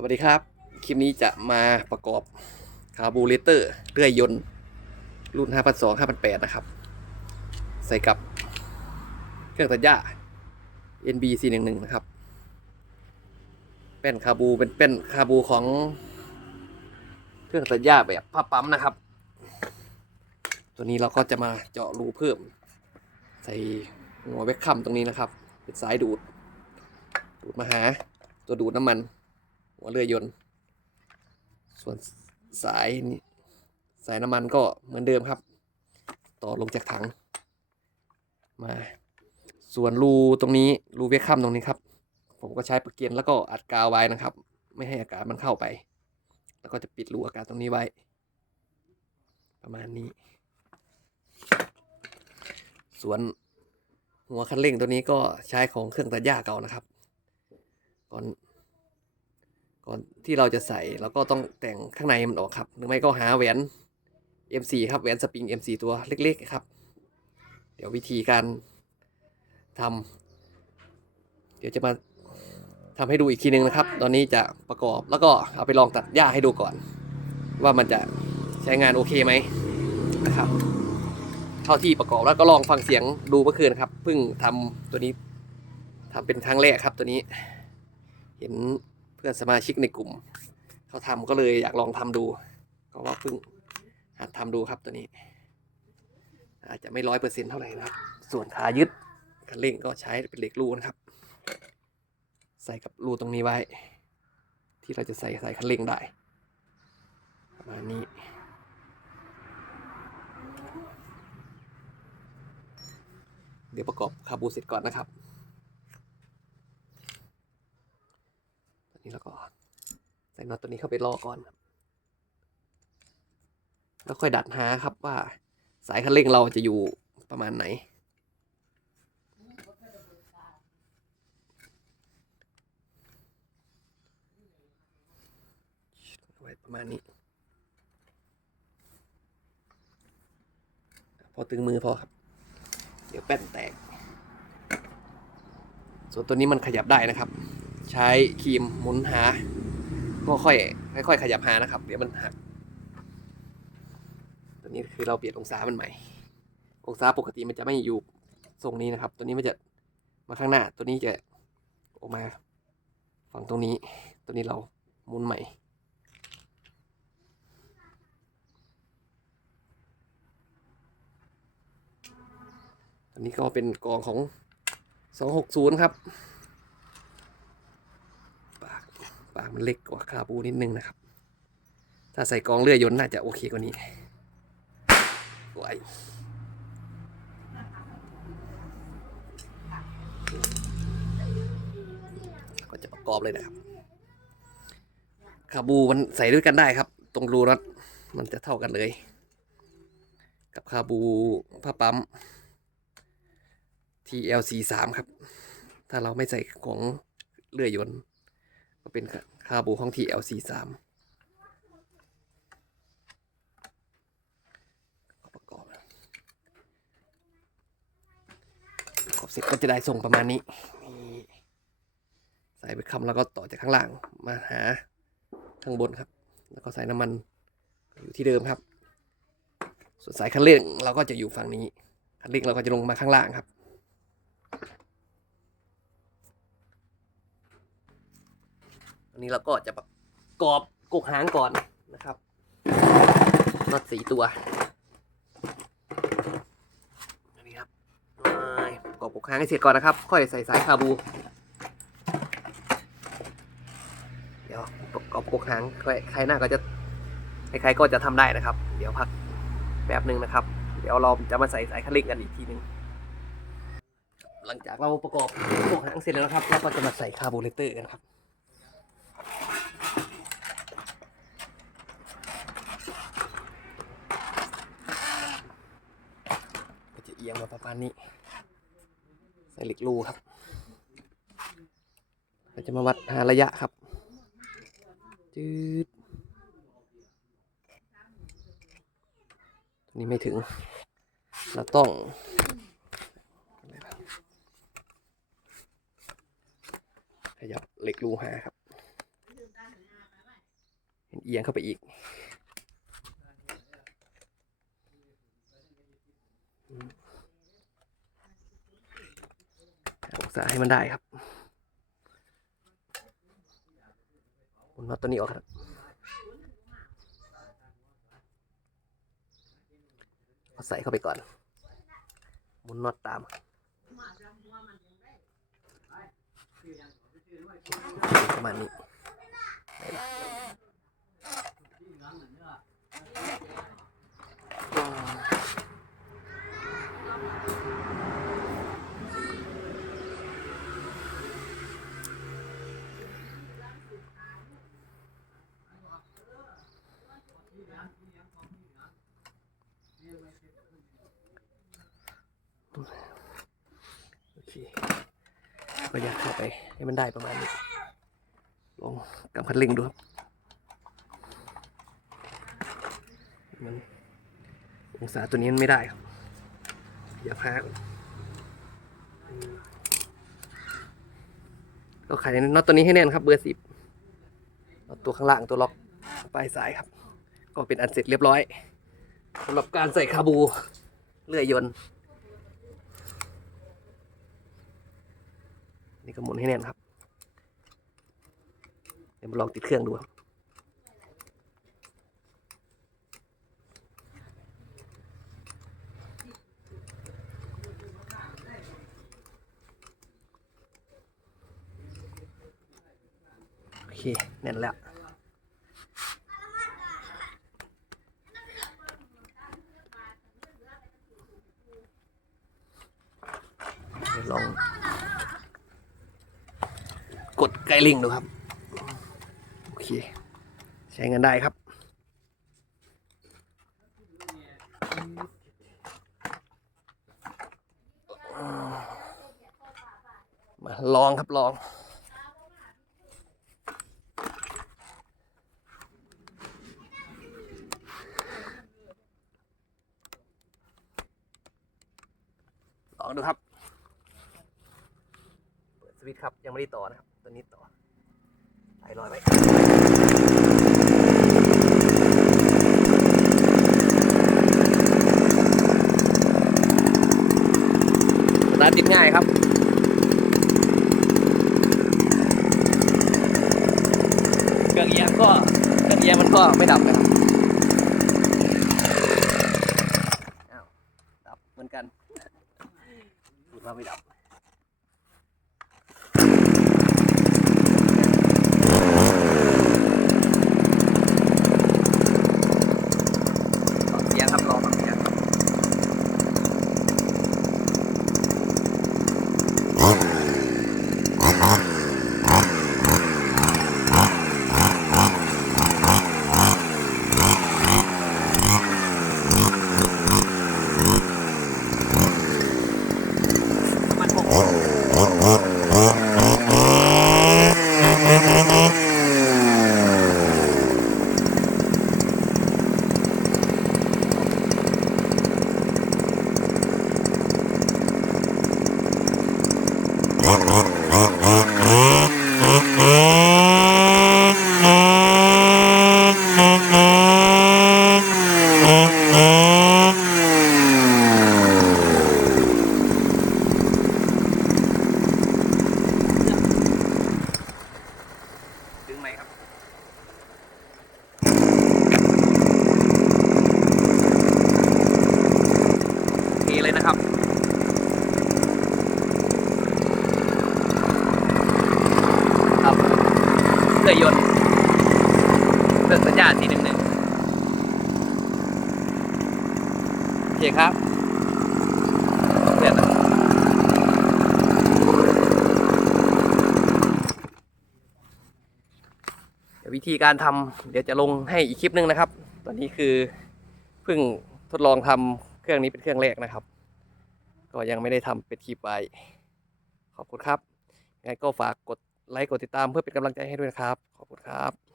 สวัสดีครับ คลิปนี้จะมาประกอบคาร์บูเรเตอร์เลื่อยยนต์ รุ่น 5,200 5,800 นะครับ ใส่กับเครื่องตัดหญ้า NB 411 นะครับแป้นคาร์บูเป็นแป้นคาบูของเครื่องตัดหญ้าแบบผ้าปั๊มนะครับ ตัวนี้เราก็จะมาเจาะรูเพิ่ม ใส่หัวเวกคัมตรงนี้นะครับ เป็นสายดูด ดูดมาหาตัวดูดน้ำมัน หัวเรือยนต์ ส่วนสายนี่สายน้ำมันก็เหมือนเดิมครับ ต่อลงจากถัง มา ส่วนรูตรงนี้รูเวคัมตรงนี้ครับ ผมก็ใช้ประเกียนแล้วก็อัดกาวไว้นะครับ ไม่ให้อากาศมันเข้าไป แล้วก็จะปิดรูอากาศตรงนี้ไว้ ประมาณนี้ ส่วนหัวคันเร่งตัวนี้ก็ใช้ของเครื่องตัดหญ้าเก่านะครับก่อน ก่อนที่เราจะใส่เราก็ต้องแต่งข้างในมันออกครับ หรือไม่ก็หาแหวน M4 ครับแหวนสปริง M4 ตัวเล็กๆครับ เดี๋ยววิธีการทำเดี๋ยวจะมาทำให้ดูอีกทีนึงนะครับ ตอนนี้จะประกอบแล้วก็เอาไปลองตัดหญ้าให้ดูก่อน ว่ามันจะใช้งานโอเคไหมนะครับเท่าที่ประกอบแล้วก็ลองฟังเสียงดูเมื่อคืนครับเพิ่งทำตัวนี้ทำเป็นครั้งแรกครับตัวนี้ เห็น พื่อนสมาชิกในกลุ่มเขาทำก็เลยอยากลองทำดู ก็ว่าเพิ่งหัดทำดูครับตัวนี้ อาจจะไม่ร้อยเปอร์เซ็นต์เท่าไหร่นะครับ ส่วนขายึดคันเร่งก็ใช้เป็นเหล็กรูนะครับ ใส่กับรูตรงนี้ไว้ ที่เราจะใส่ใส่คันเร่งได้ประมาณนี้เดี๋ยวประกอบคาบูเสร็จก่อนนะครับ ตอนนี้เราก็ใส่ น็อตตัวนี้เข้าไปล่อก่อนแล้วค่อยดัดหาครับว่า สายคันเร่งเราจะอยู่ประมาณไหนไว้ประมาณนี้ พอตึงมือพอครับ เดี๋ยวแป้นแตก ส่วนตัวนี้มันขยับได้นะครับ ใช้ครีมหมุนหา ก็ค่อยค่อยๆขยับหานะครับ เดี๋ยวมันหักตัวนี้คือเราเปลี่ยนองศามันใหม่ องศาปกติมันจะไม่อยู่ทรงนี้นะครับ ตัวนี้มันจะมาข้างหน้า ตัวนี้จะออกมาฝั่งตรงนี้ ตัวนี้เราหมุนใหม่อันนี้ก็เป็นกองของ 260 ครับ ปาก ปากมันเล็กกว่าคาบูนิดนึงนะครับ ถ้าใส่กองเลื่อยยนต์น่าจะโอเคกว่านี้ไว้ก็จะประกอบเลยนะครับคาบูมันใส่ด้วยกันได้ครับ ตรงรูน็อตมันจะเท่ากันเลย กับคาบูผ้าปั๊ม TLC3 ครับ ถ้าเราไม่ใส่ของเลื่อยยนต์ ก็เป็นคาบูของ TLC3 ประกอบประกอบเสร็จก็จะได้ทรงประมาณนี้นี่ใส่ไปคำแล้วก็ต่อจากข้างล่างมาหาข้างบนครับ แล้วก็ใส่น้ำมันอยู่ที่เดิมครับ ส่วนสายคันเร่งเราก็จะอยู่ฝั่งนี้ คันเร่งเราก็จะลงมาข้างล่างครับ อันนี้เราก็จะประกอบกกหางก่อนนะครับน็อตสีตัวนนี้ครับไประกอบกกหางให้เสร็จก่อนนะครับ ค่อยใส่สายคาบู เดี๋ยวประกอบกกหางใครใครหน้าก็จะใครๆก็จะทำได้นะครับ เดี๋ยวพักแป๊บหนึ่งนะครับ เดี๋ยวเราจะมาใส่สายคันเร่งกันอีกทีหนึ่งหลังจากเราประกอบกกหางเสร็จแล้วนะครับ เราก็จะมาใส่คาร์บูเรเตอร์กันครับ ก็จะ เอียงมาประมาณนี้ ใส่เหล็กรูครับเราจะมาวัดหาระยะครับ จืดตัวนี้ไม่ถึง เราต้องขยับเหล็กรูหาครับ เอียงเข้าไปอีกอืมาให้มันได้ครับผมุนนอตตัวนี้ออกครับเอาใส่เข้าไปก่อนหมุนน็อตตามประมาณนี้ โอเคก็อยากเข้าไปให้มันได้ประมาณนี้ลองกำคันเร่งดูครับ มันองศาตัวนี้มันไม่ได้ครับอย่าพาก็ไขน็อตตัวนี้ให้แน่นครับ เบอร์สิบน็อตตัวข้างล่างตัวล็อกปลายสายครับ ก็เป็นอันเสร็จเรียบร้อย สำหรับการใส่คาบูเลื่อยยนต์ นี่ก็หมุนให้แน่นครับ เดี๋ยวมาลองติดเครื่องดูครับโอเคแน่นแล้ว เดี๋ยวลอง กดไกลิงดูครับ โอเค ใช้งานได้ครับมาลองครับลองลองดูครับ วิตครับ ยังไม่ได้ต่อนะครับ ตัวนี้ต่อไปลอยไปสตาร์ทติดง่ายครับเครื่องเอียงก็เครื่องเอียงมันก็ไม่ดับนะครับอ้าวดับเหมือนกันพูดว่าไม่ดับ Oh, oh, oh, oh. เพื่อยนเรื่องสัญญาณที่หนึ่งหนึ่งโอเคครับเรียนนะเดี๋ยววิธีการทำเดี๋ยวจะลงให้อีกคลิปหนึงนะครับ ตอนนี้คือเพิ่งทดลองทำเครื่องนี้เป็นเครื่องแรกนะครับ ก็ยังไม่ได้ทำเป็นคลิปไว้ขอบคุณครับยังไงก็ฝากกด ไลค์กดติดตามเพื่อเป็นกำลังใจให้ด้วยนะครับ ขอบคุณครับ